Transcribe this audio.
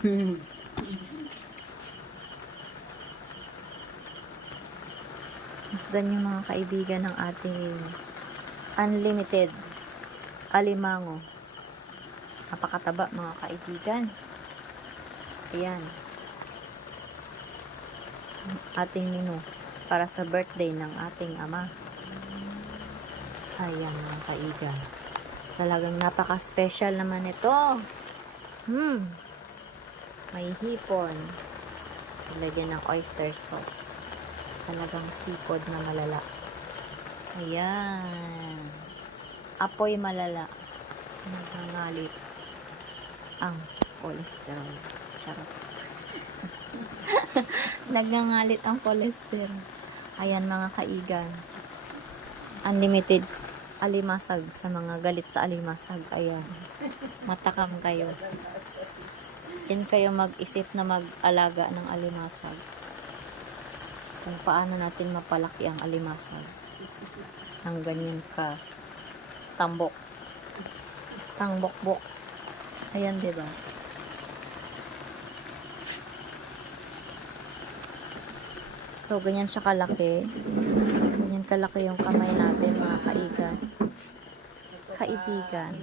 Masdan yung mga kaibigan ng ating unlimited alimango. Napakataba mga kaibigan. Ayan. Ating menu para sa birthday ng ating ama. Ayan mga kaibigan. Talagang napaka-special naman ito. May hipon. Lagyan ng oyster sauce. Talagang seafood na malala. Ayan. Apoy malala. Nangangalit ang cholesterol. Charot. Nagngangalit ang cholesterol. Ayan mga kaigan. Unlimited alimasag sa mga galit sa alimasag. Ayan. Matakam kayo. Diyan kayo mag-isip na mag-alaga ng alimasag. Kung paano natin mapalaki ang alimasag. Ang ganyan ka tambok. Tangbok-bok. Ayan, diba? So, ganyan siya kalaki. Ganyan kalaki yung kamay natin, mga kaigan. Kaibigan.